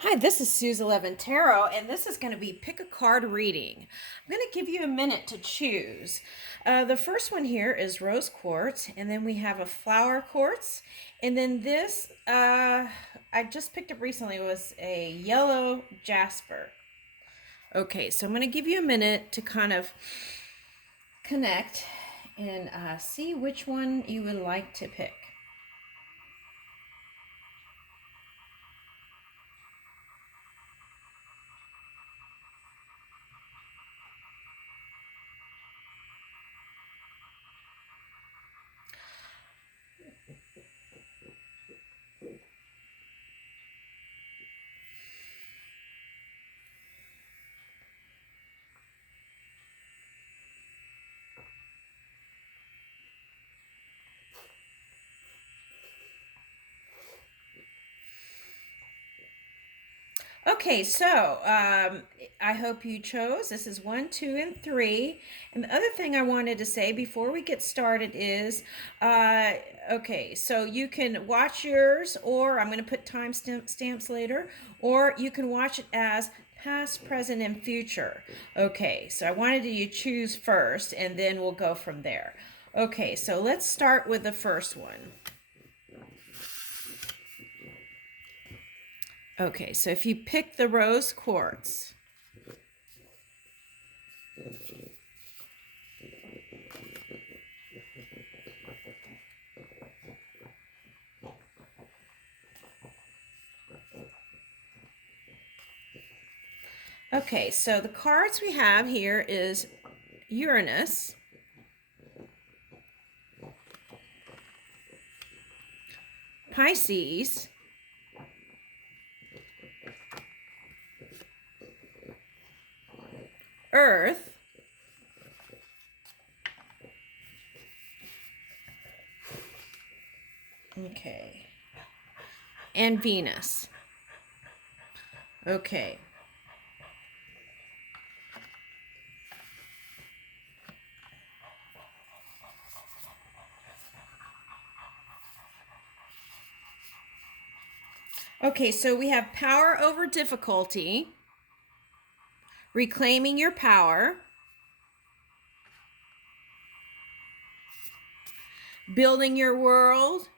Hi, this is Suze 11 Tarot, and this is going to be pick a card reading. I'm going to give you a minute to choose. The first one here is rose quartz, and then we have a flower quartz, and then this I just picked up recently was a yellow jasper. Okay, so I'm going to give you a minute to kind of connect and see which one you would like to pick. Okay, so I hope you chose. This is 1, 2, and 3. And the other thing I wanted to say before we get started is okay, so you can watch yours, or I'm going to put time stamps later, or you can watch it as past, present, and future. Okay, so I wanted you to choose first, and then we'll go from there. Okay, so let's start with the first one. Okay, so if you pick the rose quartz, okay, so the cards we have here is Uranus, Pisces, Earth, okay, and Venus. Okay. Okay, so we have power over difficulty, reclaiming your power, building your world,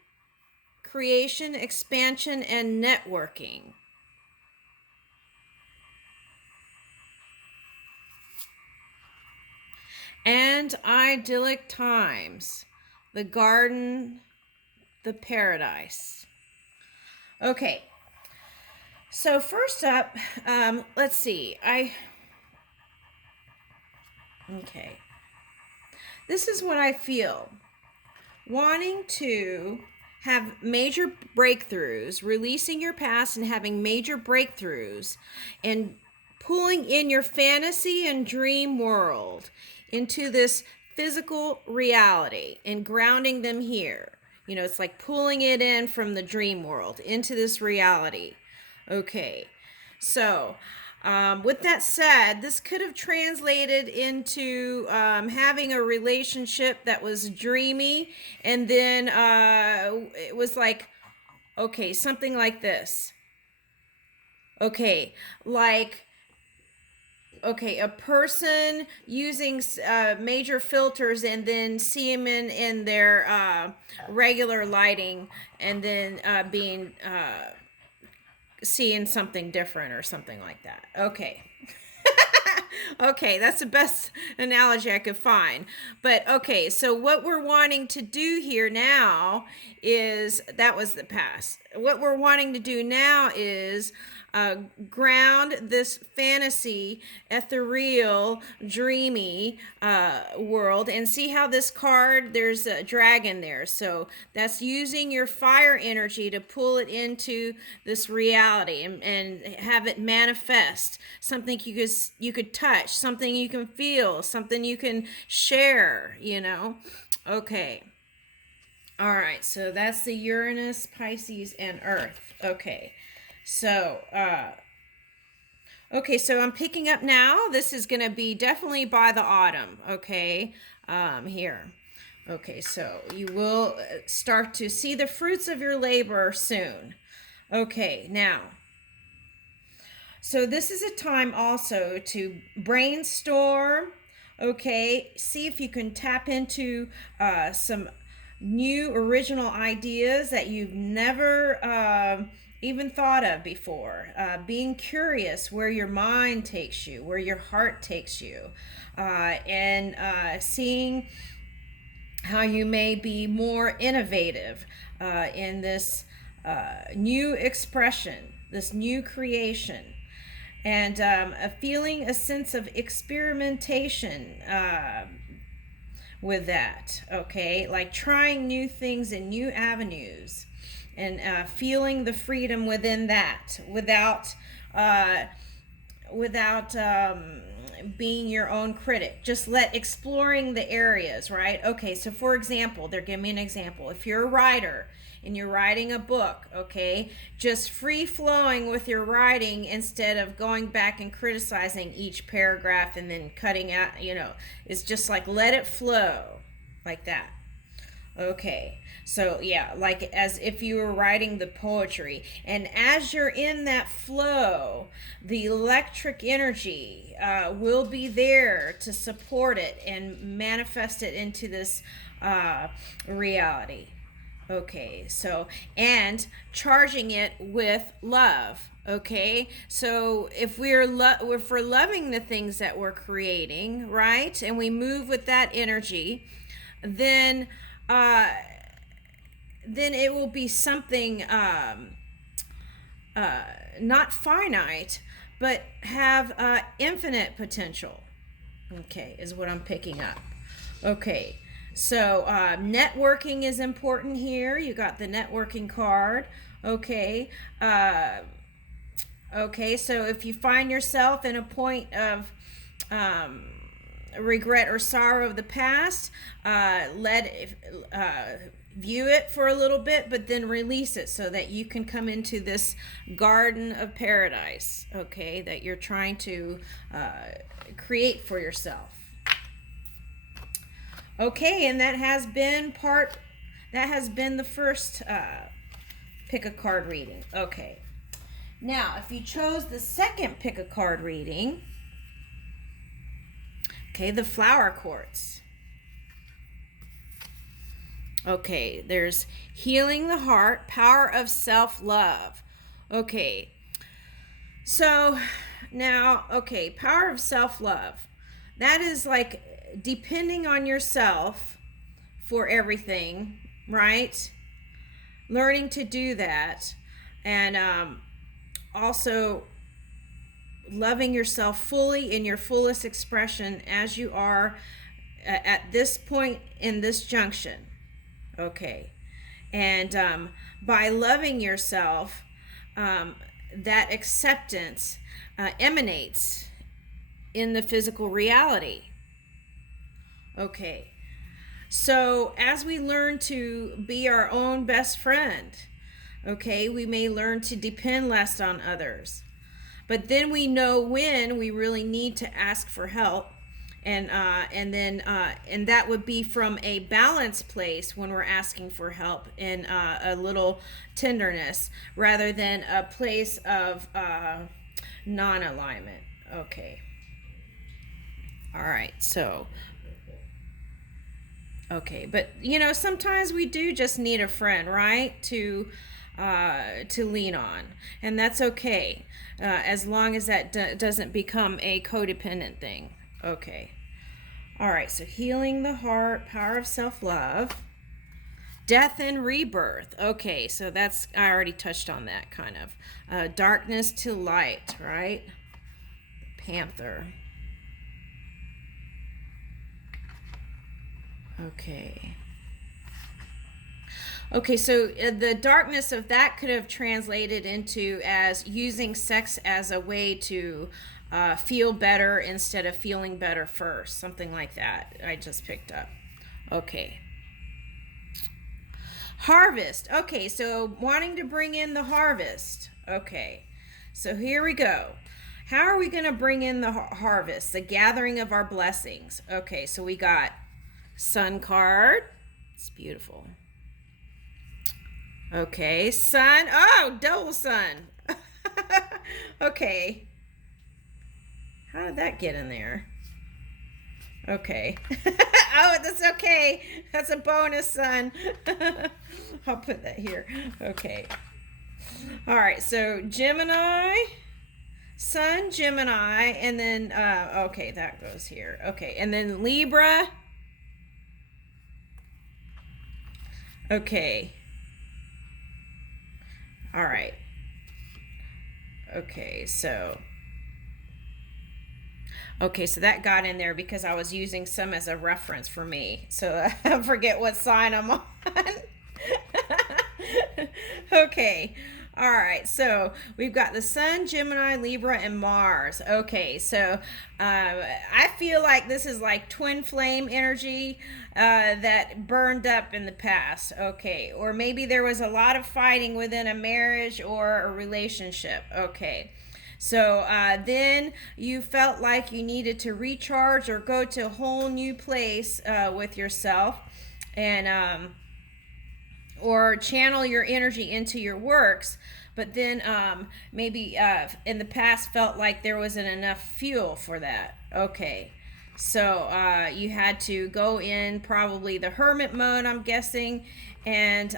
creation, expansion, and networking. And idyllic times, the garden, the paradise. Okay, so first up, let's see. Okay, this is what I feel. Wanting to have major breakthroughs, releasing your past and having major breakthroughs, and pulling in your fantasy and dream world into this physical reality and grounding them here. You know, it's like pulling it in from the dream world into this reality. Okay, so with that said, this could have translated into having a relationship that was dreamy, and then it was like, okay, something like this. Okay, like, okay, a person using major filters and then seeing in their regular lighting, and then being seeing something different or something like that. Okay. Okay, that's the best analogy I could find. But okay, so what we're wanting to do here now is that was the past. What we're wanting to do now is ground this fantasy, ethereal, dreamy world, and see how this card, there's a dragon there. So that's using your fire energy to pull it into this reality, and have it manifest something you could touch, something you can feel, something you can share, you know. Okay. All right, so that's the Uranus, Pisces, and Earth. Okay. So, okay, so I'm picking up now. This is going to be definitely by the autumn, okay? Here. Okay, so you will start to see the fruits of your labor soon. Okay, now, So this is a time also to brainstorm. Okay, see if you can tap into some new original ideas that you've never even thought of before. Being curious where your mind takes you, where your heart takes you, and seeing how you may be more innovative in this new expression, this new creation, and feeling a sense of experimentation with that, okay? Like trying new things and new avenues, and feeling the freedom within that without being your own critic. Just exploring the areas, right? Okay, so for example, they're giving me an example. If you're a writer and you're writing a book, okay, just free flowing with your writing instead of going back and criticizing each paragraph and then cutting out, it's just like let it flow like that. Okay, so yeah, like as if you were writing the poetry, and as you're in that flow, the electric energy will be there to support it and manifest it into this reality. Okay, so, and charging it with love. Okay, so if if we're loving the things that we're creating, right, and we move with that energy, then uh, then it will be something not finite, but have infinite potential. Okay, is what I'm picking up. Okay, so networking is important here. You got the networking card. Okay. Okay, so if you find yourself in a point of regret or sorrow of the past, view it for a little bit, but then release it so that you can come into this garden of paradise, okay, that you're trying to create for yourself. Okay, and that has been the first pick a card reading. Okay, now if you chose the second pick a card reading, okay, the flower quartz. Okay, there's healing the heart, power of self-love. Okay, so now, okay, power of self-love. That is like depending on yourself for everything, right? Learning to do that, and also loving yourself fully in your fullest expression as you are at this point in this junction. Okay, and by loving yourself, that acceptance emanates in the physical reality. Okay, so as we learn to be our own best friend, okay, we may learn to depend less on others, but then we know when we really need to ask for help, and that would be from a balanced place when we're asking for help and a little tenderness rather than a place of non-alignment. Okay. All right. So. Okay, but sometimes we do just need a friend, right? To lean on, and that's okay, as long as that doesn't become a codependent thing. Okay. All right, so healing the heart, power of self-love, death and rebirth. Okay, so I already touched on that kind of. Darkness to light, right? Panther. Okay. Okay, so the darkness of that could have translated into as using sex as a way to feel better instead of feeling better first. Something like that I just picked up. Okay. Harvest. Okay, so wanting to bring in the harvest. Okay, so here we go. How are we going to bring in the harvest? The gathering of our blessings. Okay, so we got sun card. It's beautiful. Okay, sun. Oh, double sun. Okay. How did that get in there? Okay. Oh, that's okay. That's a bonus, son. I'll put that here. Okay. All right. So Gemini, Sun, Gemini, and then okay, that goes here. Okay, and then Libra. Okay. All right. Okay, so that got in there because I was using some as a reference for me. So I forget what sign I'm on. Okay. All right. So we've got the Sun, Gemini, Libra, and Mars. Okay. So I feel like this is like twin flame energy that burned up in the past. Okay. Or maybe there was a lot of fighting within a marriage or a relationship. Okay. So then you felt like you needed to recharge or go to a whole new place with yourself and or channel your energy into your works. But then maybe in the past felt like there wasn't enough fuel for that. Okay. So you had to go in probably the hermit mode, I'm guessing, and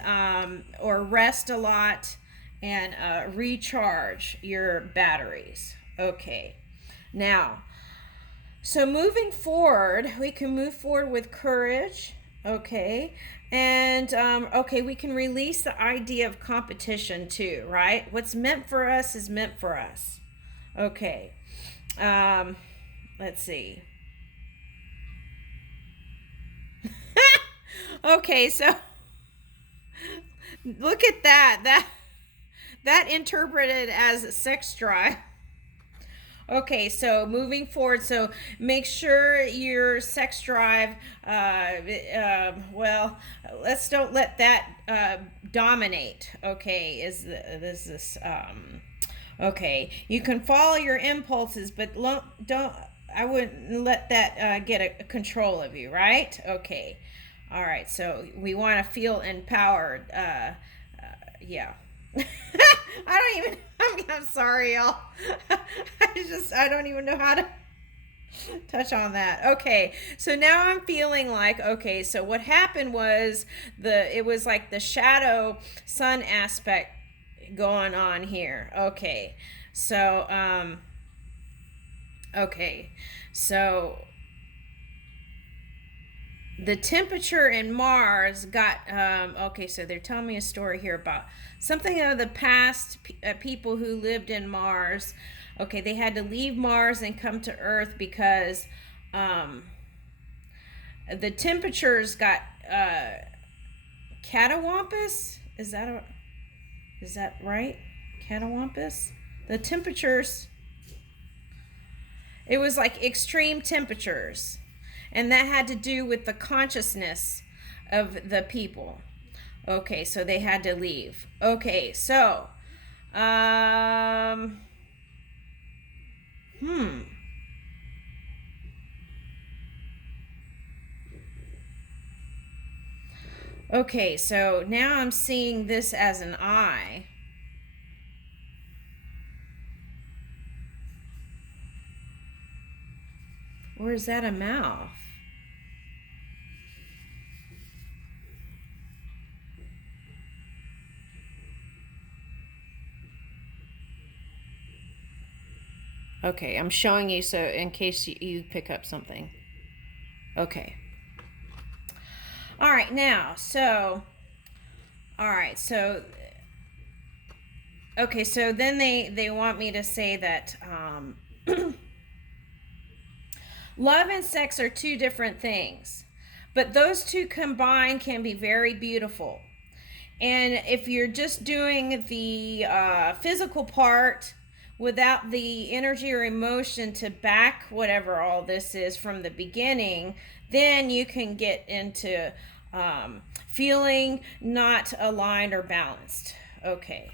or rest a lot and recharge your batteries. Okay. Now, so moving forward, we can move forward with courage. Okay. And okay, we can release the idea of competition too, right? What's meant for us is meant for us. Okay. Let's see. Okay, so look at that interpreted as sex drive. Okay, so moving forward, so make sure your sex drive, well, let's don't let that dominate. Okay, is this, okay, you can follow your impulses, but don't, I wouldn't let that get a control of you, right? Okay, all right, so we want to feel empowered, yeah. I'm sorry, y'all. I don't even know how to touch on that. Okay, so now I'm feeling like, okay, so what happened was it was like the shadow sun aspect going on here. Okay, so okay, so the temperature in Mars got okay, so they're telling me a story here about something of the past people who lived in Mars. Okay, they had to leave Mars and come to Earth because the temperatures got catawampus. Is that right? Catawampus? The temperatures, it was like extreme temperatures. And that had to do with the consciousness of the people. Okay, so they had to leave. Okay, so okay, so now I'm seeing this as an eye. Or is that a mouth? Okay, I'm showing you so in case you pick up something. Okay. All right, now, so, all right, so, okay, so then they want me to say that love and sex are two different things, but those two combined can be very beautiful. And if you're just doing the physical part without the energy or emotion to back whatever all this is from the beginning, then you can get into feeling not aligned or balanced. Okay.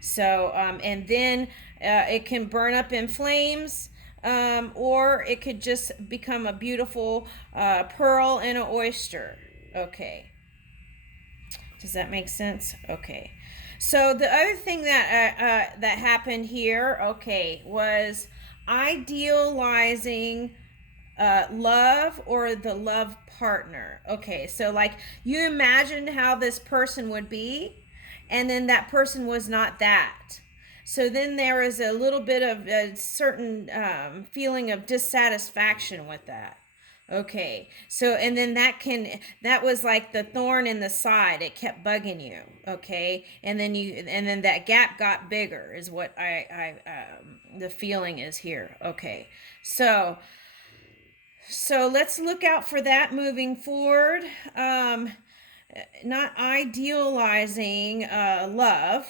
So, and then it can burn up in flames, or it could just become a beautiful pearl in an oyster. Okay. Does that make sense? Okay. So the other thing that that happened here, okay, was idealizing love or the love partner. Okay, so like you imagined how this person would be, and then that person was not that. So then there is a little bit of a certain feeling of dissatisfaction with that. Okay, so and then that was like the thorn in the side. It kept bugging you. Okay, and then that gap got bigger. Is what the feeling is here. Okay, so let's look out for that moving forward. Not idealizing love,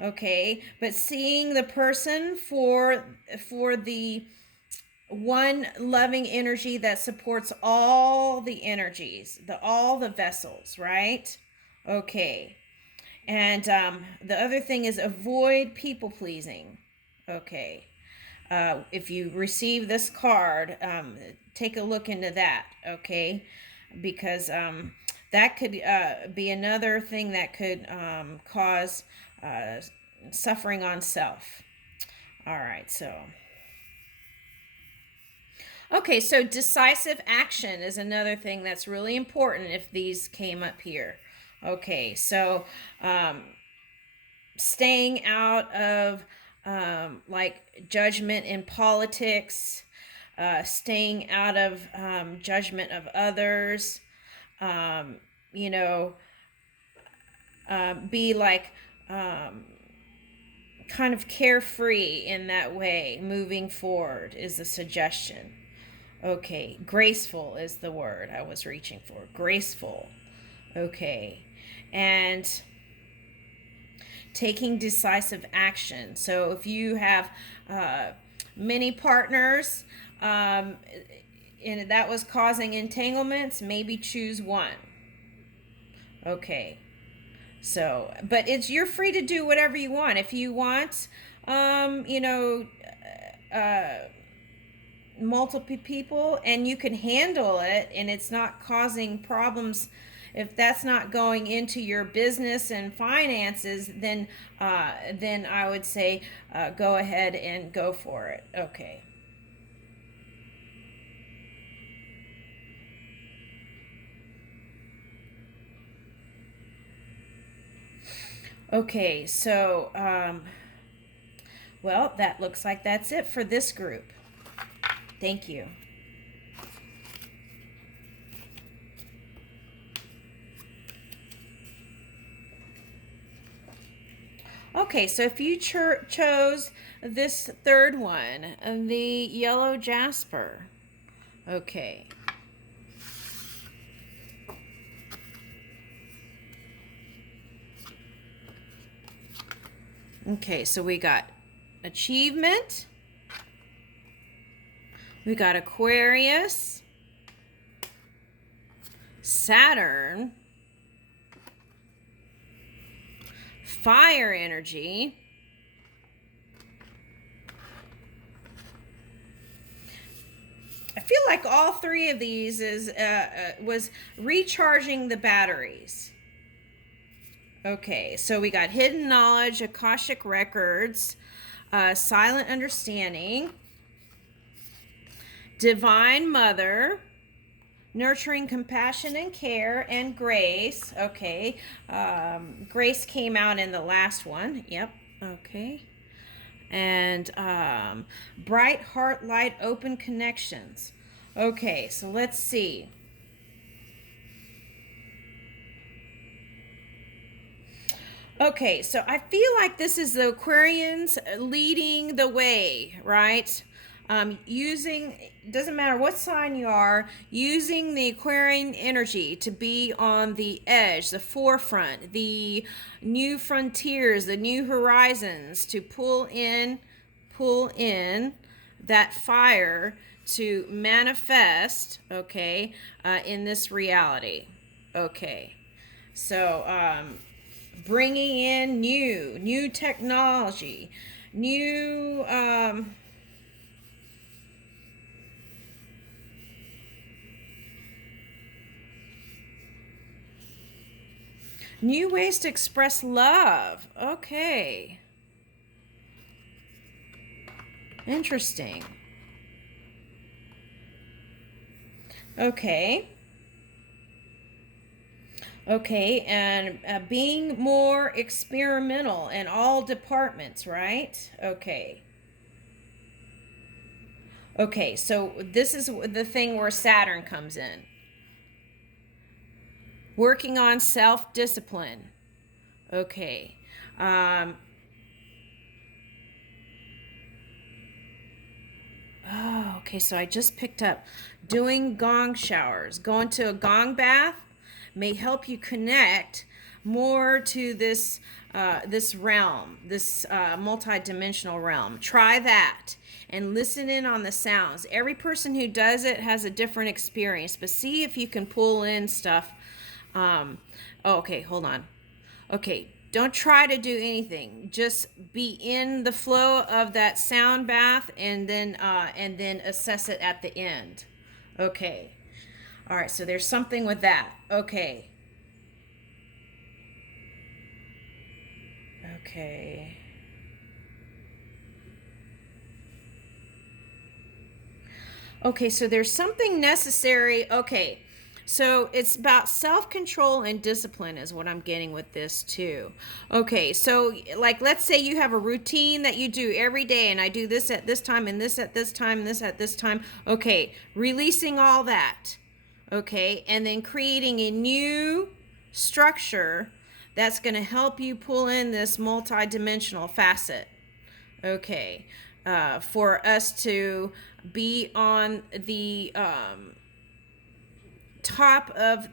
okay, but seeing the person for the one loving energy that supports all the energies, all the vessels, right? Okay. And the other thing is avoid people pleasing. Okay. If you receive this card, take a look into that, okay? Because that could be another thing that could cause suffering on self. All right, so. Okay, so decisive action is another thing that's really important if these came up here. Okay, so staying out of like judgment in politics, staying out of judgment of others, you know, be like kind of carefree in that way moving forward is a suggestion. Okay, graceful is the word I was reaching for. Graceful. Okay, and taking decisive action. So if you have many partners and that was causing entanglements, maybe choose one. Okay, so but you're free to do whatever you want. If you want multiple people and you can handle it and it's not causing problems, if that's not going into your business and finances, then I would say go ahead and go for it. Okay. Okay, so well, that looks like that's it for this group. Thank you. Okay, so if you chose this third one, the yellow Jasper. Okay. Okay, so we got achievement. We got Aquarius, Saturn, fire energy, I feel like all three of these was recharging the batteries. Okay, so we got hidden knowledge, Akashic records, silent understanding, divine mother, nurturing compassion and care, and grace. Okay, grace came out in the last one. Yep. Okay. And bright heart light open connections. Okay, so let's see. Okay, so I feel like this is the Aquarians leading the way, right? Using, doesn't matter what sign you are, using the Aquarian energy to be on the edge, the forefront, the new frontiers, the new horizons, to pull in that fire to manifest, okay, in this reality. Okay, so bringing in new technology, new new ways to express love. Okay. Interesting. Okay. Okay, and being more experimental in all departments, right? Okay. Okay, so this is the thing where Saturn comes in. Working on self-discipline. Okay. Um, oh, okay, so I just picked up doing gong showers. Going to a gong bath may help you connect more to this realm, this multi-dimensional realm. Try that and listen in on the sounds. Every person who does it has a different experience, but see if you can pull in stuff. Oh, okay, hold on. Okay, don't try to do anything. Just be in the flow of that sound bath, and then assess it at the end. Okay. All right, so there's something with that. Okay. Okay. Okay, so there's something necessary. Okay. So it's about self-control and discipline is what I'm getting with this too. Okay, so like let's say you have a routine that you do every day, and I do this at this time and this at this time and this at this time. Okay, releasing all that. Okay, and then creating a new structure that's going to help you pull in this multi-dimensional facet. Okay, for us to be on the top of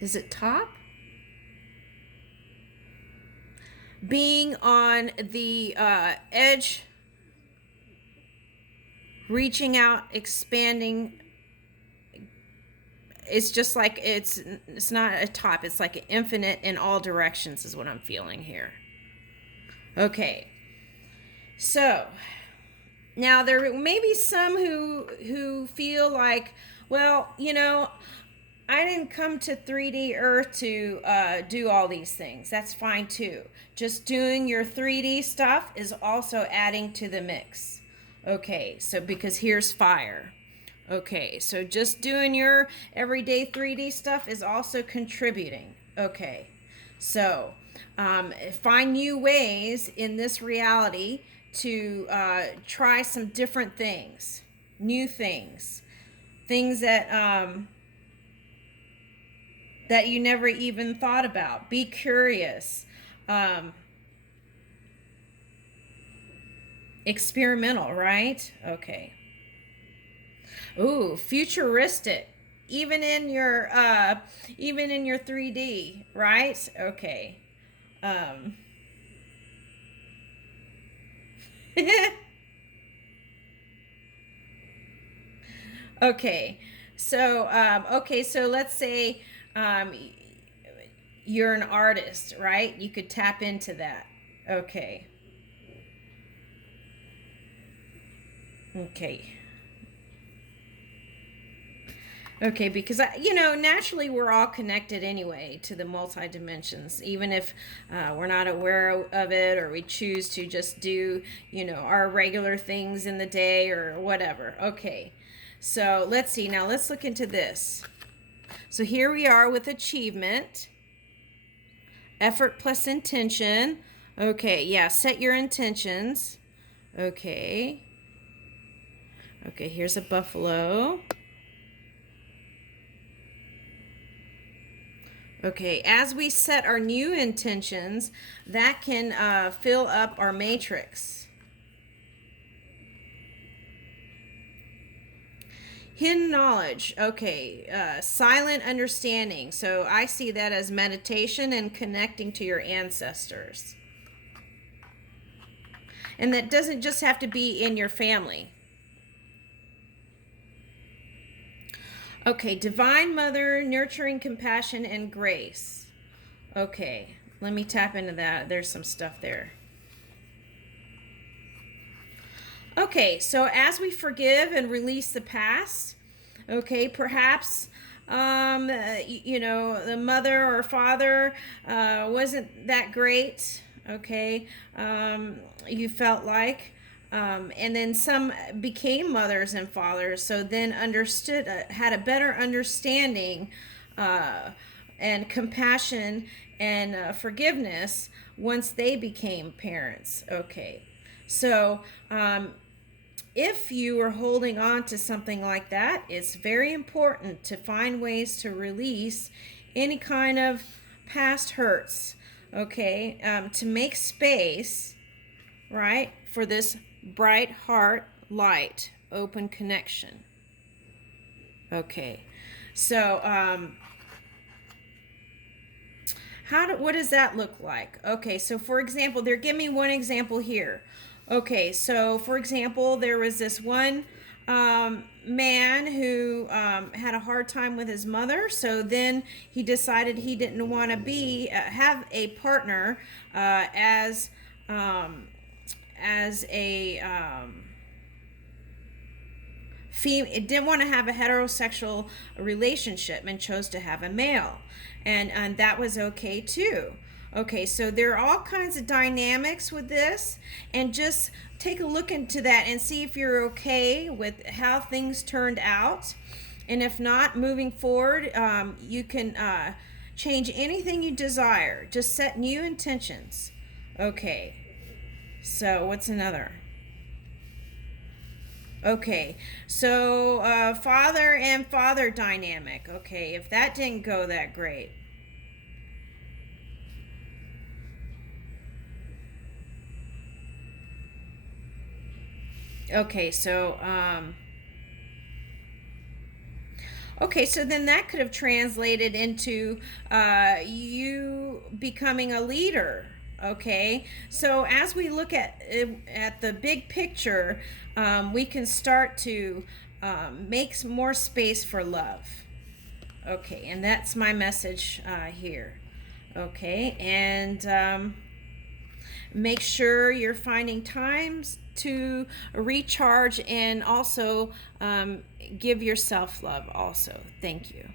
is it top? Being on the edge, reaching out, expanding. It's just like it's not a top, it's like an infinite in all directions is what I'm feeling here. Okay, so now there may be some who feel like, well, I didn't come to 3D Earth to do all these things. That's fine too. Just doing your 3D stuff is also adding to the mix. Okay, so because here's fire. Okay, so just doing your everyday 3D stuff is also contributing. Okay, so find new ways in this reality to try some different things, new things, things that you never even thought about. Be curious. Experimental, right? Okay. Ooh, futuristic. Even in your 3D, right? Okay. Um okay. So let's say um you're an artist, right? You could tap into that. Okay. Okay. Okay, because naturally we're all connected anyway to the multi dimensions, even if we're not aware of it, or we choose to just do, our regular things in the day or whatever. Okay, so let's see. Now let's look into this. So here we are with achievement, effort plus intention. Okay, yeah, set your intentions. Okay. Okay, here's a buffalo. Okay, as we set our new intentions, that can fill up our matrix. Hidden knowledge. Okay, silent understanding. So I see that as meditation and connecting to your ancestors. And that doesn't just have to be in your family. Okay, Divine Mother, nurturing compassion and grace. Okay, let me tap into that. There's some stuff there. Okay, so as we forgive and release the past, okay, perhaps the mother or father wasn't that great, okay, you felt like. And then some became mothers and fathers, so then understood, had a better understanding and compassion and forgiveness once they became parents. Okay, so if you are holding on to something like that, it's very important to find ways to release any kind of past hurts, okay, to make space, right, for this bright heart, light, open connection. Okay, so what does that look like? Okay, so for example, they're giving me one example here. Okay, so for example, there was this one man who had a hard time with his mother, so then he decided he didn't want to have a partner as a it didn't want to have a heterosexual relationship and chose to have a male, and that was okay too. Okay, so there are all kinds of dynamics with this, and just take a look into that and see if you're okay with how things turned out. And if not, moving forward, you can change anything you desire. Just set new intentions. Okay, so what's another? Okay, so father and father dynamic. Okay, if that didn't go that great. Okay, so so then that could have translated into you becoming a leader. Okay, so as we look at the big picture, we can start to make some more space for love. Okay, and that's my message here. Okay, and make sure you're finding times to recharge and also give yourself love also. Thank you.